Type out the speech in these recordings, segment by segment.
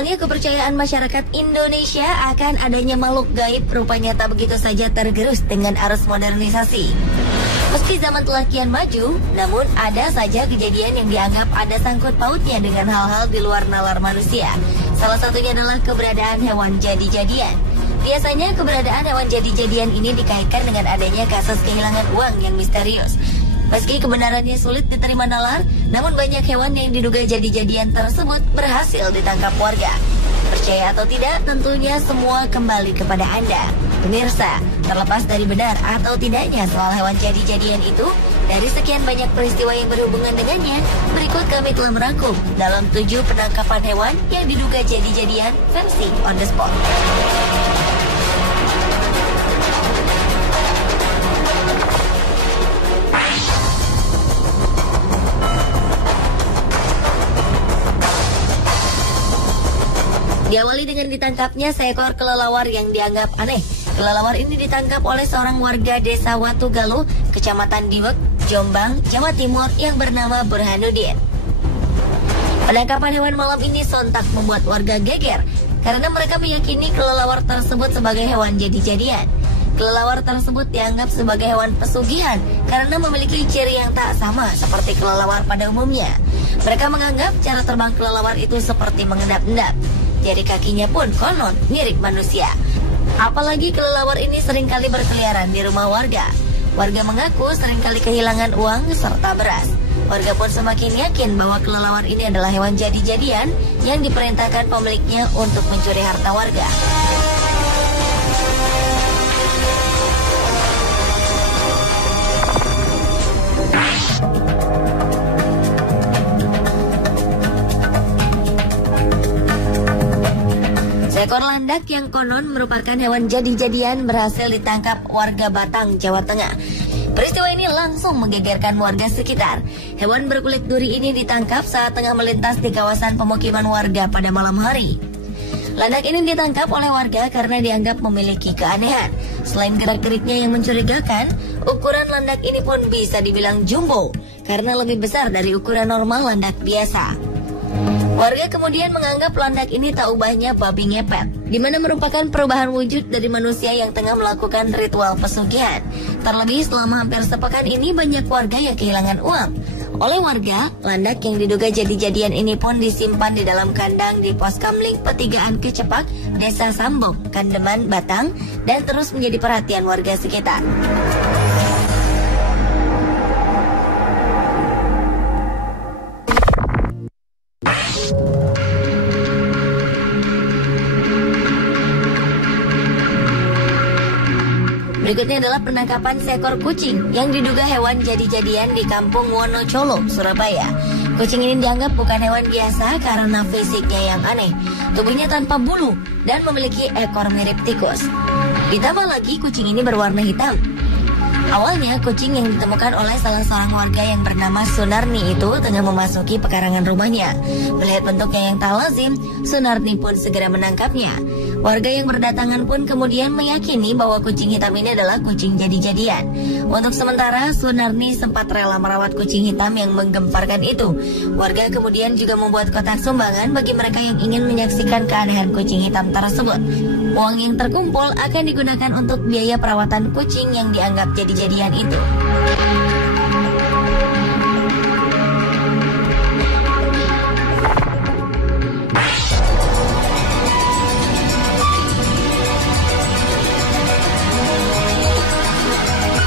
Awalnya kepercayaan masyarakat Indonesia akan adanya makhluk gaib rupanya tak begitu saja tergerus dengan arus modernisasi. Meski zaman telah kian maju, namun ada saja kejadian yang dianggap ada sangkut pautnya dengan hal-hal di luar nalar manusia. Salah satunya adalah keberadaan hewan jadi-jadian. Biasanya keberadaan hewan jadi-jadian ini dikaitkan dengan adanya kasus kehilangan uang yang misterius. Meski kebenarannya sulit diterima nalar, namun banyak hewan yang diduga jadi-jadian tersebut berhasil ditangkap warga. Percaya atau tidak, tentunya semua kembali kepada Anda. Pemirsa, terlepas dari benar atau tidaknya soal hewan jadi-jadian itu, dari sekian banyak peristiwa yang berhubungan dengannya, berikut kami telah merangkum dalam 7 penangkapan hewan yang diduga jadi-jadian versi on the spot. Diawali dengan ditangkapnya seekor kelelawar yang dianggap aneh. Kelelawar ini ditangkap oleh seorang warga desa Watugaluh, Kecamatan Diwek, Jombang, Jawa Timur yang bernama Burhanuddin. Penangkapan hewan malam ini sontak membuat warga geger karena mereka meyakini kelelawar tersebut sebagai hewan jadi-jadian. Kelelawar tersebut dianggap sebagai hewan pesugihan karena memiliki ciri yang tak sama seperti kelelawar pada umumnya. Mereka menganggap cara terbang kelelawar itu seperti mengendap-endap. Jari kakinya pun konon mirip manusia. Apalagi kelelawar ini seringkali berkeliaran di rumah warga. Warga mengaku seringkali kehilangan uang serta beras. Warga pun semakin yakin bahwa kelelawar ini adalah hewan jadi-jadian yang diperintahkan pemiliknya untuk mencuri harta warga. Seekor landak yang konon merupakan hewan jadi-jadian berhasil ditangkap warga Batang, Jawa Tengah. Peristiwa ini langsung menggegerkan warga sekitar. Hewan berkulit duri ini ditangkap saat tengah melintas di kawasan pemukiman warga pada malam hari. Landak ini ditangkap oleh warga karena dianggap memiliki keanehan. Selain gerak-geriknya yang mencurigakan, ukuran landak ini pun bisa dibilang jumbo karena lebih besar dari ukuran normal landak biasa. Warga kemudian menganggap landak ini tak ubahnya babi ngepet, di mana merupakan perubahan wujud dari manusia yang tengah melakukan ritual pesugihan. Terlebih selama hampir sepekan ini banyak warga yang kehilangan uang. Oleh warga, landak yang diduga jadi-jadian ini pun disimpan di dalam kandang di pos Kamling Petigaan Kecepak, Desa Sambong, Kandeman, Batang, dan terus menjadi perhatian warga sekitar. Berikutnya adalah penangkapan seekor kucing yang diduga hewan jadi-jadian di Kampung Wonocolo, Surabaya. Kucing ini dianggap bukan hewan biasa karena fisiknya yang aneh. Tubuhnya tanpa bulu dan memiliki ekor mirip tikus. Ditambah lagi kucing ini berwarna hitam. Awalnya kucing yang ditemukan oleh salah seorang warga yang bernama Sunarni itu tengah memasuki pekarangan rumahnya. Melihat bentuknya yang tak lazim, Sunarni pun segera menangkapnya. Warga yang berdatangan pun kemudian meyakini bahwa kucing hitam ini adalah kucing jadi-jadian. Untuk sementara, Sunarni sempat rela merawat kucing hitam yang menggemparkan itu. Warga kemudian juga membuat kotak sumbangan bagi mereka yang ingin menyaksikan keanehan kucing hitam tersebut. Uang yang terkumpul akan digunakan untuk biaya perawatan kucing yang dianggap jadi-jadian itu.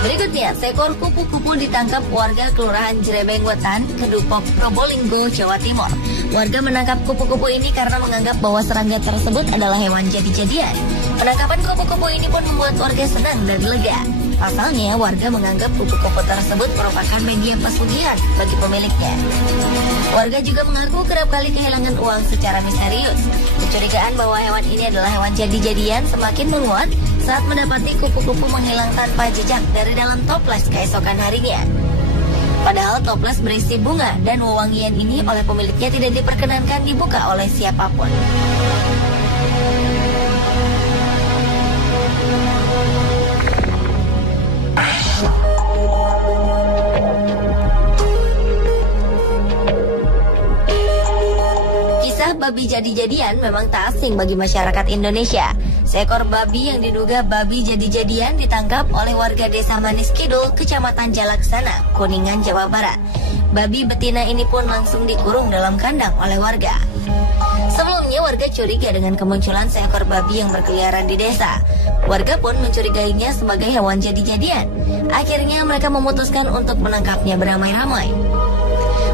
Berikutnya, seekor kupu-kupu ditangkap warga Kelurahan Jerebeng Wetan, Kedupok, Probolinggo, Jawa Timur. Warga menangkap kupu-kupu ini karena menganggap bahwa serangga tersebut adalah hewan jadi-jadian. Penangkapan kupu-kupu ini pun membuat warga senang dan lega. Pasalnya, warga menganggap kupu-kupu tersebut merupakan media pesugihan bagi pemiliknya. Warga juga mengaku kerap kali kehilangan uang secara misterius. Kecurigaan bahwa hewan ini adalah hewan jadi-jadian semakin menguat saat mendapati kupu-kupu menghilang tanpa jejak dari dalam toples keesokan harinya. Padahal toples berisi bunga dan wewangian ini oleh pemiliknya tidak diperkenankan dibuka oleh siapapun. babi jadi-jadian memang tak asing bagi masyarakat Indonesia. Seekor babi yang diduga babi jadi-jadian ditangkap oleh warga Desa Manis Kidul, Kecamatan Jalaksana, Kuningan, Jawa Barat. Babi betina ini pun langsung dikurung dalam kandang oleh warga. Sebelumnya warga curiga dengan kemunculan seekor babi yang berkeliaran di desa. Warga pun mencurigainya sebagai hewan jadi-jadian. Akhirnya mereka memutuskan untuk menangkapnya beramai-ramai.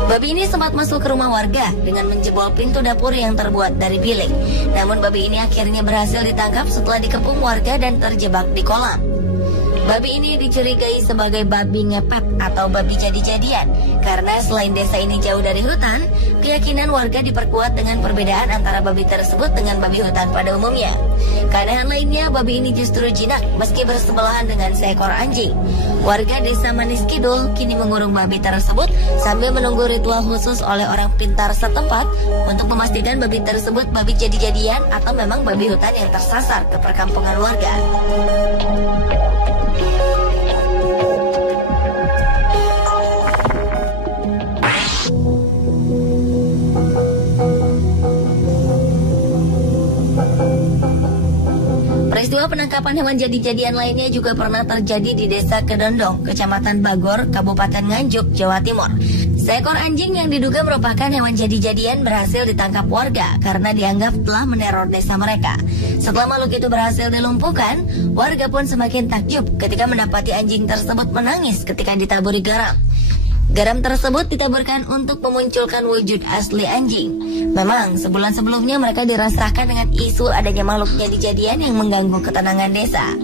Babi ini sempat masuk ke rumah warga dengan menjebol pintu dapur yang terbuat dari bilik. Namun babi ini akhirnya berhasil ditangkap setelah dikepung warga dan terjebak di kolam. Babi ini dicurigai sebagai babi ngepet atau babi jadi-jadian karena selain desa ini jauh dari hutan, keyakinan warga diperkuat dengan perbedaan antara babi tersebut dengan babi hutan pada umumnya. Keanehan lainnya, babi ini justru jinak meski bersebelahan dengan seekor anjing. Warga Desa Manis Kidul kini mengurung babi tersebut sambil menunggu ritual khusus oleh orang pintar setempat untuk memastikan babi tersebut babi jadi-jadian atau memang babi hutan yang tersasar ke perkampungan warga. Peristiwa penangkapan hewan jadi-jadian lainnya juga pernah terjadi di Desa Kedondong, Kecamatan Bagor, Kabupaten Nganjuk, Jawa Timur. Seekor anjing yang diduga merupakan hewan jadi-jadian berhasil ditangkap warga karena dianggap telah meneror desa mereka. Setelah makhluk itu berhasil dilumpuhkan, warga pun semakin takjub ketika mendapati anjing tersebut menangis ketika ditaburi garam. Garam tersebut ditaburkan untuk memunculkan wujud asli anjing. Memang sebulan sebelumnya mereka dirasakan dengan isu adanya makhluk jadi-jadian yang mengganggu ketenangan desa.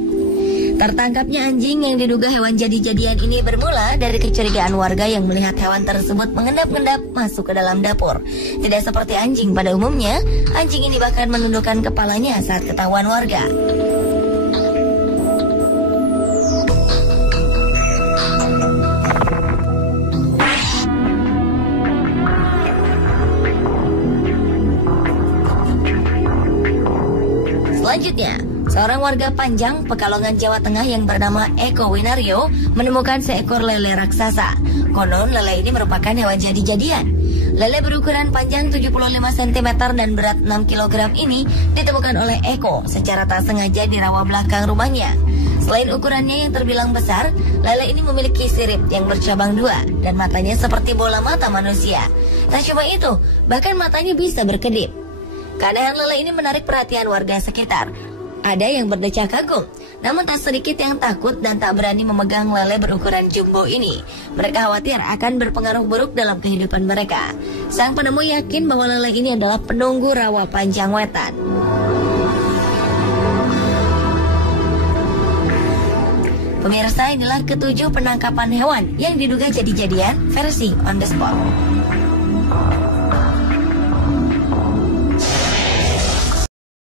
Tertangkapnya anjing yang diduga hewan jadi-jadian ini bermula dari kecurigaan warga yang melihat hewan tersebut mengendap-endap masuk ke dalam dapur. Tidak seperti anjing pada umumnya, anjing ini bahkan menundukkan kepalanya saat ketahuan warga. Selanjutnya, seorang warga Panjang, Pekalongan, Jawa Tengah yang bernama Eko Winario menemukan seekor lele raksasa. Konon lele ini merupakan hewan jadi-jadian. Lele berukuran panjang 75 cm dan berat 6 kg ini ditemukan oleh Eko secara tak sengaja di rawa belakang rumahnya. Selain ukurannya yang terbilang besar, lele ini memiliki sirip yang bercabang dua dan matanya seperti bola mata manusia. Tak cuma itu, bahkan matanya bisa berkedip. Keanehan lele ini menarik perhatian warga sekitar. Ada yang berdecak kagum, namun tak sedikit yang takut dan tak berani memegang lele berukuran jumbo ini. Mereka khawatir akan berpengaruh buruk dalam kehidupan mereka. Sang penemu yakin bahwa lele ini adalah penunggu rawa Panjang Wetan. Pemirsa, inilah ketujuh penangkapan hewan yang diduga jadi-jadian versi on the spot.